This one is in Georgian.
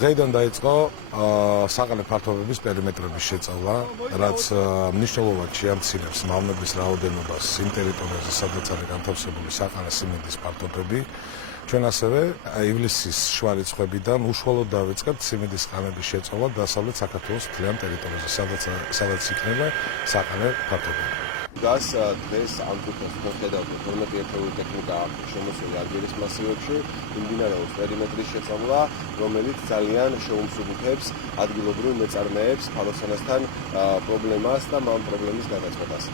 დღეიდან დაიწყო საყანე ფართობების პერიმეტრების შეწავლა, რაც მნიშვნელოვნად შეამცირებს მავნების რაოდენობას იმ ტერიტორიაზე, სადაც არის განთავსებული საყანე სიმინდის ფართობები. ჩვენ ასევე ივლისის შუა რიცხვებიდან უშუალოდ დავიწყებთ სიმინდის ყანების შეწავლა დასავლეთ საქართველოს მთლიან ტერიტორიაზე, სადაც იქნება საყანე ფართობები. დგას დღეს ამ კუთხეს მოხედავთ 12 ერთეული ტექნიკა შემოსული არგილის მასივებში, მიმდინარეობს პერიმეტრის შეწავლა, რომელიც ძალიან შეუმსუბუქებს ადგილობრივ მეწარმეებს, ფაროსანასთან პრობლემას და ამ პრობლემის გადაწყვეტას.